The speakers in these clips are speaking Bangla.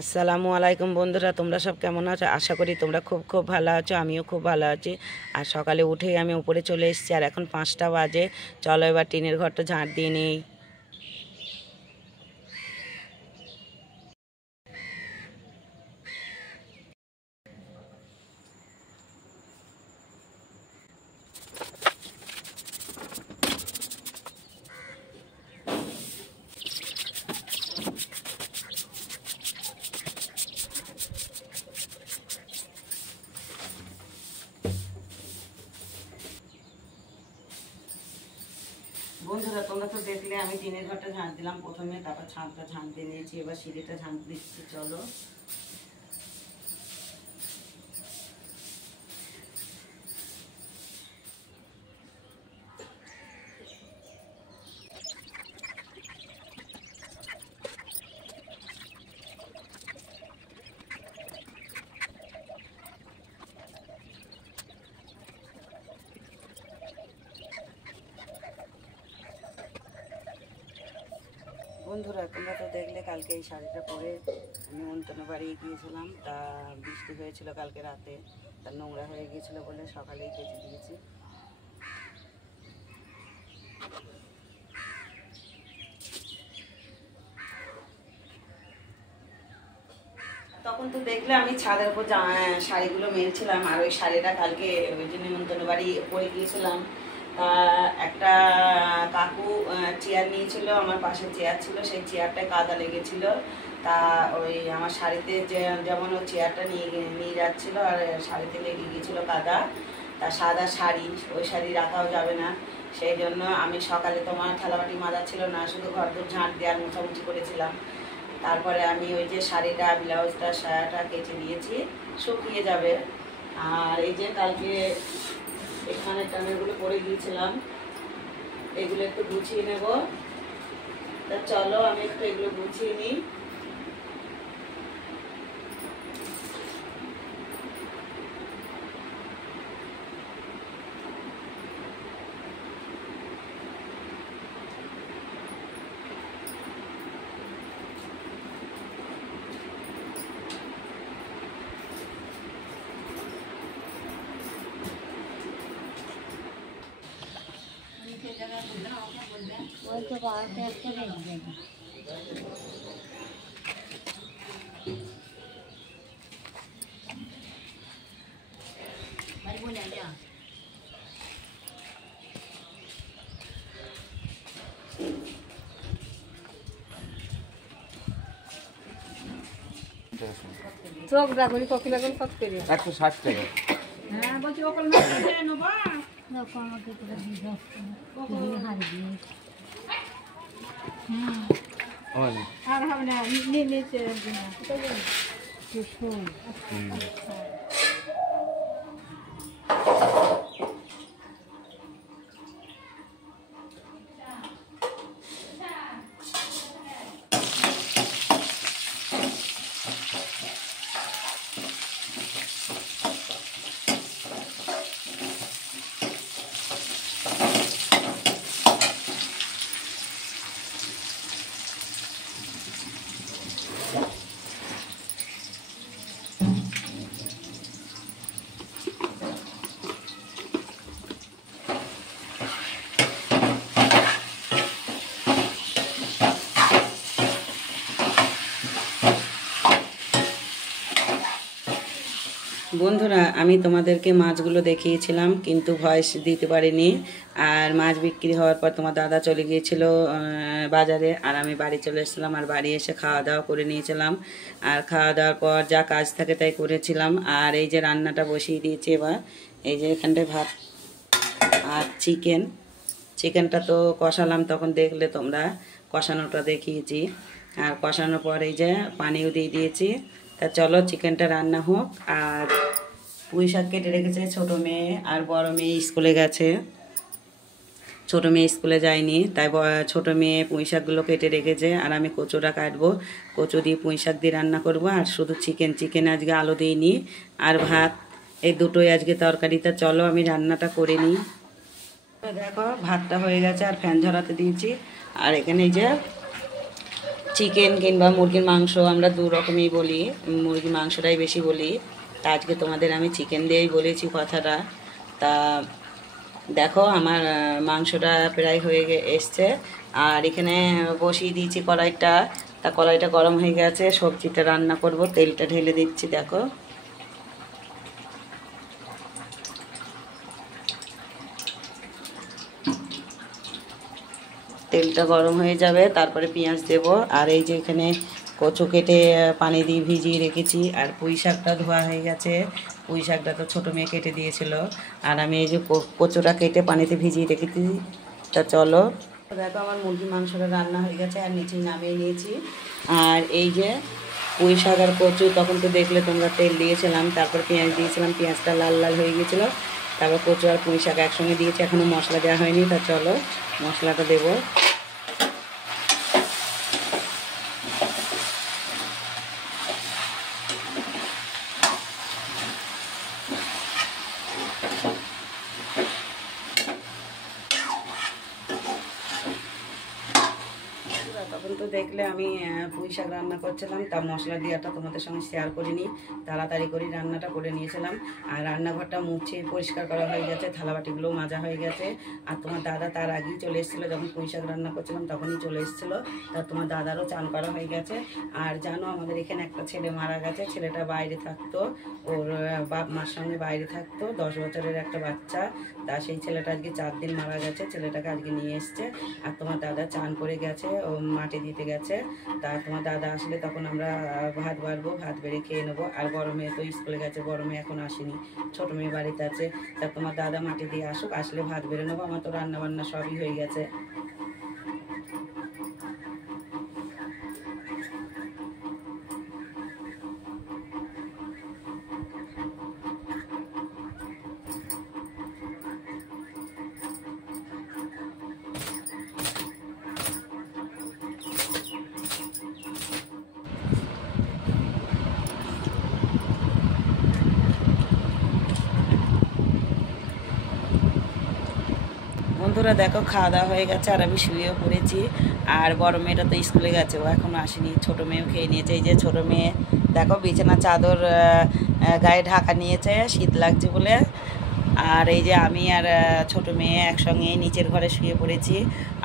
আসসালামু আলাইকুম বন্ধুরা, তোমরা সব কেমন আছো? আশা করি তোমরা খুব খুব ভালো আছো। আমিও খুব ভালো আছি। আর সকালে উঠেই আমি উপরে চলে এসেছি, আর এখন 5টা বাজে। চলো এবার টিনের ঘরটা ঝাঁট দিয়ে নিই। বন্ধুরা, তোমরা তো দেখলে আমি টিনের ঘরটা ঝাঁট দিলাম প্রথমে, তারপর ছাদটা ঝাঁট দিয়ে নিয়েছি, এবার সিঁড়িটা ঝাঁট দিচ্ছি। চলো বন্ধুরা, তোমরা তো দেখলে কালকে এই শাড়িটা পরে আমি অন্তন বাড়ি গিয়েছিলাম। তা বৃষ্টি হয়েছিল কালকে রাতে, তা নোংরা হয়ে গিয়েছিলো বলে সকালেই কেচে দিয়েছি। তখন তো দেখলে আমি ছাদের উপর শাড়িগুলো মেলছিলাম, আর ওই শাড়িটা কালকে ওই যে নিমন্ত্রণ বাড়ি পরে গিয়েছিলাম। তা একটা কাকু চেয়ার নিয়েছিল, আমার পাশে চেয়ার ছিল, সেই চেয়ারটায় কাদা লেগেছিল। তা ওই আমার শাড়িতে যেমন ওই চেয়ারটা নিয়ে যাচ্ছিলো, আর শাড়িতে লেগে গিয়েছিলো কাদা। তা সাদা শাড়ি, ওই শাড়ি রাখাও যাবে না। সেই জন্য আমি সকালে তোমার থালাবাটি মাজা ছিল না, শুধু ঘরদোর ঝাঁট দেওয়ার মোছামুছি করেছিলাম। তারপরে আমি ওই যে শাড়িটা, ব্লাউজটা, সায়াটা কেচে দিয়েছি, শুকিয়ে যাবে। আর এই যে কালকে এখানে টানেগুলো পরে গিয়েছিলাম, এগুলো একটু গুছিয়ে নেব। তা চলো আমি একটু এগুলো গুছিয়ে নিই। চোখ রাখুনি কপি লাগুন সব করে 160 টাকা। হ্যাঁ বলছি ওকল মাছ দিয়ে নেবো দেখো আমাকে পুরো দিয়ে হারি দিয়ে ওই আর হবে না নিচে না তো শোন বন্ধুরা, আমি তোমাদেরকে মাছগুলো দেখিয়েছিলাম, কিন্তু ভয়েস দিতে পারিনি। আর মাছ বিক্রি হওয়ার পর তোমার দাদা চলে গিয়েছিল বাজারে, আর আমি বাড়ি চলে এসেছিলাম। আর বাড়ি এসে খাওয়া দাওয়া করে নিয়েছিলাম, আর খাওয়া দাওয়ার পর যা কাজ থাকে তাই করেছিলাম। আর এই যে রান্নাটা বসিয়ে দিয়েছি এবার। এই যে এখানটায় ভাত আর চিকেনটা তো কষালাম, তখন দেখলে তোমরা কষানোটা দেখিয়েছি। আর কষানোর পর এই যে পানিও দিয়ে দিয়েছি। তা চলো চিকেনটা রান্না হোক। আর পুঁই শাক কেটে রেখেছে ছোটো মেয়ে, আর বড় মেয়ে স্কুলে গেছে। ছোটো মেয়ে স্কুলে যায়নি, তাই ছোটো মেয়ে পুঁই শাকগুলো কেটে রেখেছে। আর আমি কচুটা কাটবো, কচু দিয়ে পুঁই শাক দিয়ে রান্না করব। আর শুধু চিকেন আজকে আলু দিইনি, আর ভাত, এই দুটোই আজকে তরকারিটা। চলো আমি রান্নাটা করে নিই। দেখো ভাতটা হয়ে গেছে, আর ফ্যান ঝরাতে দিয়েছি। আর এখানে এই যে চিকেন কিংবা মুরগির মাংস আমরা দু রকমই বলি, মুরগির মাংসটাই বেশি বলি। তা আজকে তোমাদের আমি চিকেন দিয়েই বলেছি কথাটা। তা দেখো আমার মাংসটা প্রায় হয়ে এসছে, আর এখানে বসিয়ে দিয়েছি কড়াইটা। তা কড়াইটা গরম হয়ে গেছে, সবজিটা রান্না করব, তেলটা ঢেলে দিচ্ছি। দেখো তেলটা গরম হয়ে যাবে, তারপরে পেঁয়াজ দেব। আর এই যে এখানে কচু কেটে পানি দিয়ে ভিজিয়ে রেখেছি, আর পুঁই শাকটা ধোয়া হয়ে গেছে। পুঁই শাকটা তো ছোটো মেয়ে কেটে দিয়েছিল, আর আমি এই যে কচুটা কেটে পানিতে ভিজিয়ে রেখেছি। তা চলো দেখো আমার মুরগির মাংসটা রান্না হয়ে গেছে, আর নিচেই নামিয়ে নিয়েছি। আর এই যে পুঁই শাক আর কচু, তখন তো দেখলে তোমরা তেল দিয়েছিলাম, তারপর পেঁয়াজ দিয়েছিলাম, পেঁয়াজটা লাল লাল হয়ে গিয়েছিলো। তারপর কচু আর পুঁই শাক একসঙ্গে দিয়েছি, এখনও মশলা দেওয়া হয়নি। তা চলো মশলাটা দেবো। তখন তো দেখলে আমি পুঁই শাক রান্না করছিলাম, তা মশলা দেওয়াটা তোমাদের সঙ্গে শেয়ার করিনি। তাড়াতাড়ি করে রান্নাটা করে নিয়েছিলাম। আর রান্নাঘরটা মুছে পরিষ্কার করা হয়ে গেছে, থালাবাটিগুলোও মাজা হয়ে গেছে। আর তোমার দাদা তার আগেই চলে এসেছিলো, যখন পুঁই শাক রান্না করছিলাম তখনই চলে এসেছিলো। তা তোমার দাদারও চান করা হয়ে গেছে। আর জানো আমাদের এখানে একটা ছেলে মারা গেছে, ছেলেটা বাইরে থাকতো, ওর বাপ মার সঙ্গে বাইরে থাকতো, 10 বছরের একটা বাচ্চা। তা সেই ছেলেটা আজকে 4 দিন মারা গেছে, ছেলেটাকে আজকে নিয়ে এসছে। আর তোমার দাদা চান করে গেছে, ও মাটি দিতে গেছে। তা তোমার দাদা আসলে তখন আমরা ভাত বাড়বো, ভাত বেড়ে খেয়ে নেবো। আর বড় মেয়ে তো স্কুলে গেছে, বড় মেয়ে এখন আসেনি, ছোট মেয়ে বাড়িতে আছে। তা তোমার দাদা মাটি দিয়ে আসুক, আসলে ভাত বেড়ে নেবো। আমার তো রান্না বান্না সবই হয়ে গেছে। বন্ধুরা দেখো খাওয়া দাওয়া হয়ে গেছে, আর আমি শুয়েও পড়েছি। আর বড় মেয়েটা তো স্কুলে গেছে, ও এখনও আসেনি। ছোটো মেয়েও খেয়ে নিয়েছে। এই যে ছোটো মেয়ে দেখো বিছানা চাদর গায়ে ঢাকা নিয়েছে, শীত লাগছে বলে। আর এই যে আমি আর ছোটো মেয়ে একসঙ্গে নিচের ঘরে শুয়ে পড়েছি।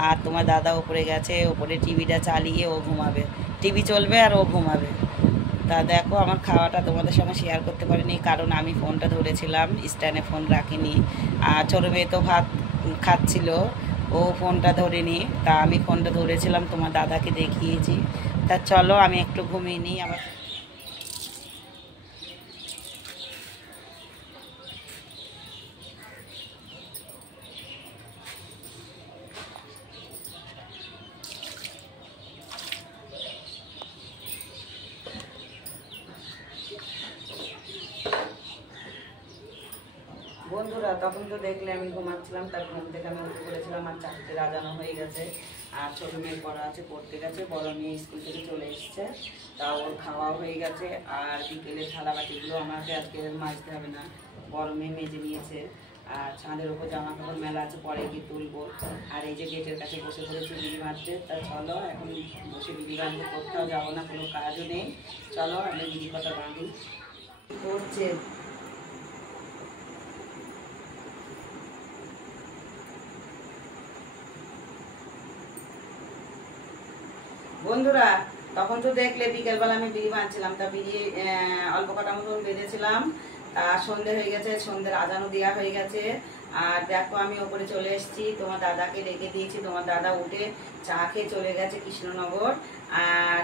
আর তোমার দাদা ওপরে গেছে, ওপরে টিভিটা চালিয়ে ও ঘুমাবে, টিভি চলবে আর ও ঘুমাবে। তা দেখো আমার খাওয়াটা তোমাদের সঙ্গে শেয়ার করতে পারিনি, কারণ আমি ফোনটা ধরেছিলাম, স্ট্যান্ডে ফোন রাখিনি। আর ছোটো মেয়ে তো ভাত খাচ্ছিল, ও ফোনটা ধরেনি। তা আমি ফোনটা ধরেছিলাম, তোমার দাদাকে দেখিয়েছি। তা চলো আমি একটু ঘুমিয়ে নিই আবার। বন্ধুরা তখন তো দেখলে আমি ঘুমাচ্ছিলাম, তার ঘুম থেকে আমি উঠে পড়েছিলাম। আর 4টে রাজানো হয়ে গেছে, আর ছোটো মেয়ের পড়া আছে, পড়তে গেছে। বড় মেয়ে স্কুল থেকে চলে এসছে, তা ওর খাওয়াও হয়ে গেছে। আর বিকেলের থালাবাটিগুলো আমাকে আজকে মাজতে হবে না, বড় মেয়ে মেজে নিয়েছে। আর ছাদের ওপর জামা কাপড় মেলা আছে, পরে গিয়ে তুলবো। আর এই যে গেটের কাছে বসে পড়েছি বিড়ি মারতে। তা চলো এখন বসে বিড়ি বাঁধতে, কোথাও যাবো না, কোনো কাজও নেই। চলো আমি বিড়ি কথা বাঁধি। করছে বন্ধুরা, তখন তো দেখলে বিকেলবেলা আমি বিড়ি বাঁধছিলাম। তা বিড়ি অল্প কটা মতন বেঁধেছিলাম। তা সন্ধে হয়ে গেছে, সন্ধ্যের আজানও দেওয়া হয়ে গেছে। আর দেখো আমি ওপরে চলে এসেছি, তোমার দাদাকে ডেকে দিয়েছি। তোমার দাদা উঠে চা খেয়ে চলে গেছে কৃষ্ণনগর। আর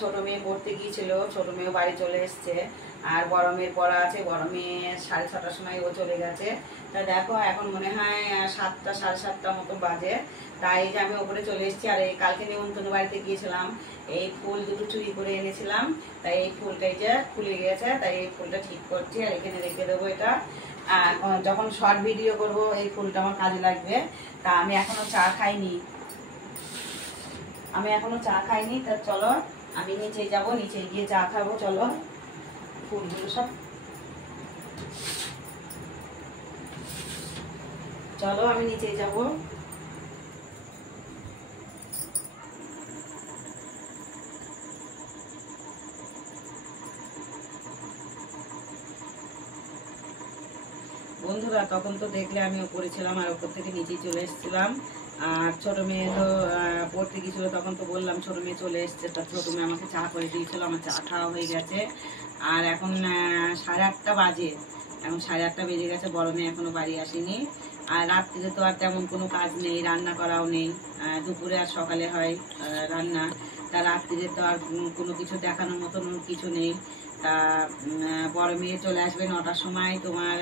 ছোট মেয়ে পড়তে গিয়েছিল, ছোট মেয়েও বাড়ি চলে এসছে। আর বড় মেয়ের পড়া আছে, বড় মেয়ে 6:30টার সময় ও চলে গেছে। তা দেখো এখন মনে হয় 7টা 7:30 মতো বাজে। তাই যে আমি ওপরে চলে এসেছি। আর এই কালকে নিমন্ত্রণ বাড়িতে গিয়েছিলাম, এই ফুল দুটো চুরি করে এনেছিলাম। তাই এই ফুলটাই যে খুলে গিয়েছে, তাই এই ফুলটা ঠিক করছি আর এখানে রেখে দেবো। এটা আর যখন শর্ট ভিডিও করব এই ফুলটা আমার কাজে লাগবে। তা আমি এখনো চা খাইনি, তা চলো আমি নিচে যাব, নিচে গিয়ে চা খাবো। চলো ফুলগুলো সব, চলো আমি নিচে যাব। বন্ধুরা তখন তো দেখলে আমি ওপরে ছিলাম আর ওপর থেকে নিচেই চলে এসেছিলাম। আর ছোটো মেয়ে তো পড়তে গিয়েছিলো, তখন তো বললাম ছোটো মেয়ে চলে এসছে। তা ছোটো মেয়ে আমাকে চা করে দিয়েছিলো, আমার চা খাওয়া হয়ে গেছে। আর এখন 8:30 বাজে, এখন 8:30 বেজে গেছে, বড় মেয়ে এখনো বাড়ি আসেনি। আর রাত্রিরে তো আর তেমন কোনো কাজ নেই, রান্না করাও নেই, দুপুরে আর সকালে হয় রান্না। তা রাত্রিরে তো আর কোনো কিছু দেখানোর মতন কিছু নেই। তা বড় মেয়ে চলে আসবে 9টার সময়, তোমার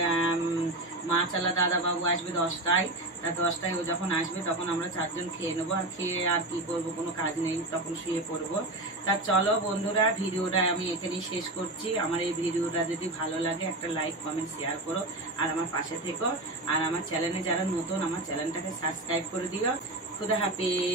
মাছ আলা দাদাবাবু আসবে 10টায়। তা 10টায় ও যখন আসবে তখন আমরা 4 জন খেয়ে নেবো, আর খেয়ে আর কি করবো, কোনো কাজ নেই, তখন শুয়ে পড়বো। তা চলো বন্ধুরা, ভিডিওটা আমি এখানেই শেষ করছি। আমার এই ভিডিওটা যদি ভালো লাগে একটা লাইক কমেন্ট শেয়ার করো, আর আমার পাশে থেকো। আর আমার চ্যানেলে যারা নতুন, আমার চ্যানেলটাকে সাবস্ক্রাইব করে দিও। খুদা হাফেজ।